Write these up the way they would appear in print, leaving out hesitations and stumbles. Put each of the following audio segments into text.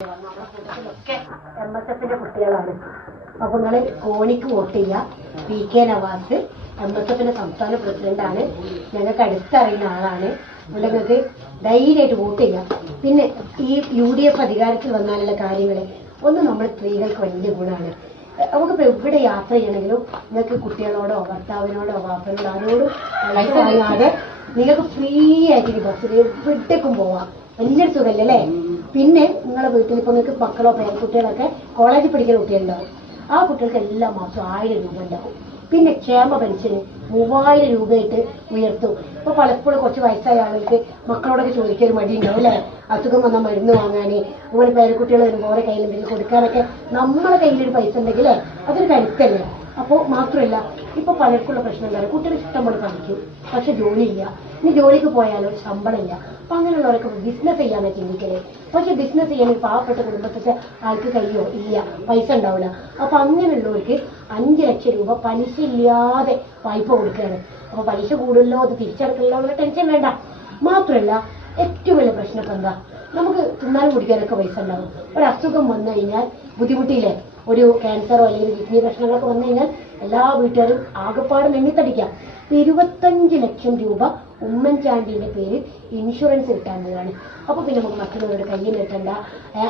ഒക്കെ MSFന്റെ കുട്ടികളാണ്. അപ്പൊ നിങ്ങള് കോണിക്ക് വോട്ട് ചെയ്യുക. PK നവാസ് MSFന്റെ സംസ്ഥാന പ്രസിഡന്റാണ്. ഞങ്ങൾക്ക് അടുത്തറിയുന്ന ആളാണ്. അതുകൊണ്ട് നിങ്ങൾക്ക് ധൈര്യമായിട്ട് വോട്ട് ചെയ്യാം. പിന്നെ ഈ UDF അധികാരത്തിൽ വന്നാലുള്ള കാര്യങ്ങള് ഒന്ന് നമ്മൾ സ്ത്രീകൾക്ക് വലിയ ഗുണമാണ്. നമുക്കിപ്പോ എവിടെ യാത്ര ചെയ്യണമെങ്കിലും നിങ്ങൾക്ക് കുട്ടികളോടോ ഭർത്താവിനോടോ വാപ്പനോടോ ആരോടും പൈസ വാങ്ങാതെ നിങ്ങൾക്ക് ഫ്രീ ആയിട്ട് ബസ്സിൽ എവിടേക്കും പോവാം. വലിയൊരു സുഖമല്ലേ അല്ലേ? പിന്നെ നിങ്ങളെ വീട്ടിൽ ഇപ്പൊ നിങ്ങൾക്ക് മക്കളോ പേരക്കുട്ടികളൊക്കെ കോളേജിൽ പഠിക്കുന്ന കുട്ടികളുണ്ടാവും. ആ കുട്ടികൾക്ക് എല്ലാ മാസവും 1000 രൂപ ഉണ്ടാവും. പിന്നെ ക്ഷേമ പെൻഷന് 3000 രൂപയായിട്ട് ഉയർത്തും. ഇപ്പൊ പലപ്പോഴും കുറച്ച് വയസ്സായ ആളുകൾക്ക് മക്കളോടൊക്കെ ചോദിക്കാൻ മടി ഉണ്ടാവും അല്ലെ? അസുഖം വന്നാൽ മരുന്ന് വാങ്ങാന്, അതുപോലെ പേരക്കുട്ടികൾ വരുമ്പോൾ ഓരോ കയ്യിൽ എന്തെങ്കിലും കൊടുക്കാനൊക്കെ നമ്മളെ കയ്യിലൊരു പൈസ ഉണ്ടെങ്കിൽ അതൊരു കരുത്തല്ലേ? അപ്പോ മാത്രമല്ല ഇപ്പൊ പലർക്കുള്ള പ്രശ്നം എന്താണ്, കുട്ടികൾ ഇഷ്ടം പോലെ പഠിക്കും, പക്ഷെ ജോലിയില്ല. ഇനി ജോലിക്ക് പോയാലോ ശമ്പളമില്ല. അപ്പൊ അങ്ങനെയുള്ളവരൊക്കെ ബിസിനസ് ചെയ്യാനാണ് ചിന്തിക്കല്. പക്ഷെ ബിസിനസ് ചെയ്യാൻ പാവപ്പെട്ട കുടുംബത്തിലെ ആൾക്ക് കഴിയോ? ഇല്ല, പൈസ ഉണ്ടാവില്ല. അപ്പൊ അങ്ങനെയുള്ളവർക്ക് 5 ലക്ഷം രൂപ പലിശ ഇല്ലാതെ വായ്പ കൊടുക്കുകയാണ്. അപ്പൊ പലിശ കൂടുതലോ അത് തിരിച്ചടക്കില്ലോ എന്നുള്ള ടെൻഷൻ വേണ്ട. മാത്രമല്ല ഏറ്റവും വലിയ പ്രശ്നം ഇപ്പൊ എന്താ, നമുക്ക് തിന്നാനും കുടിക്കാനൊക്കെ പൈസ ഉണ്ടാവും. ഒരു അസുഖം വന്നു കഴിഞ്ഞാൽ ബുദ്ധിമുട്ടിയില്ലേ? ഒരു ക്യാൻസറോ അല്ലെങ്കിൽ കിഡ്നി പ്രശ്നങ്ങളൊക്കെ വന്നു കഴിഞ്ഞാൽ എല്ലാ വീട്ടുകാരും ആകെപ്പാട് നെണ്ണിത്തടിക്കാം. 25 ലക്ഷം രൂപ ഉമ്മൻചാണ്ടിന്റെ പേര് ഇൻഷുറൻസ് കിട്ടാൻ പോവാണ്. അപ്പൊ പിന്നെ നമുക്ക് മറ്റുള്ളവരുടെ കയ്യിൽ നീട്ടണ്ട,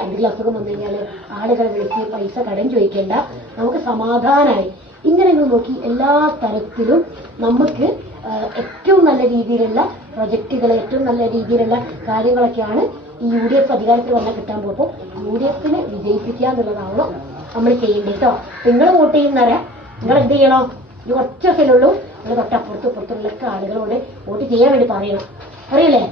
എന്തെങ്കിലും അസുഖം വന്നു കഴിഞ്ഞാൽ ആളുകളെ വിളിച്ച് പൈസ കടം ചോദിക്കേണ്ട, നമുക്ക് സമാധാനമായി. ഇങ്ങനെ നോക്കി എല്ലാ തരത്തിലും നമുക്ക് ഏറ്റവും നല്ല രീതിയിലുള്ള പ്രൊജക്ടുകൾ, ഏറ്റവും നല്ല രീതിയിലുള്ള കാര്യങ്ങളൊക്കെയാണ് ഈ UDF അധികാരത്തിൽ വന്നാൽ കിട്ടാൻ പോകുമ്പോൾ UDFനെ വിജയിപ്പിക്കുക എന്നുള്ളതാണോ നമ്മൾ ചെയ്യേണ്ടത് കേട്ടോ. നിങ്ങൾ വോട്ട് ചെയ്യുന്നവരെ നിങ്ങൾ എന്ത് ചെയ്യണോ? ഈ കുറച്ചൊക്കെ ഉള്ളൂ, നിങ്ങൾ തൊട്ടപ്പുറത്തും ഇപ്പുറത്തുള്ള ആളുകളോട് വോട്ട് ചെയ്യാൻ വേണ്ടി പറയണം. അറിയില്ലേ?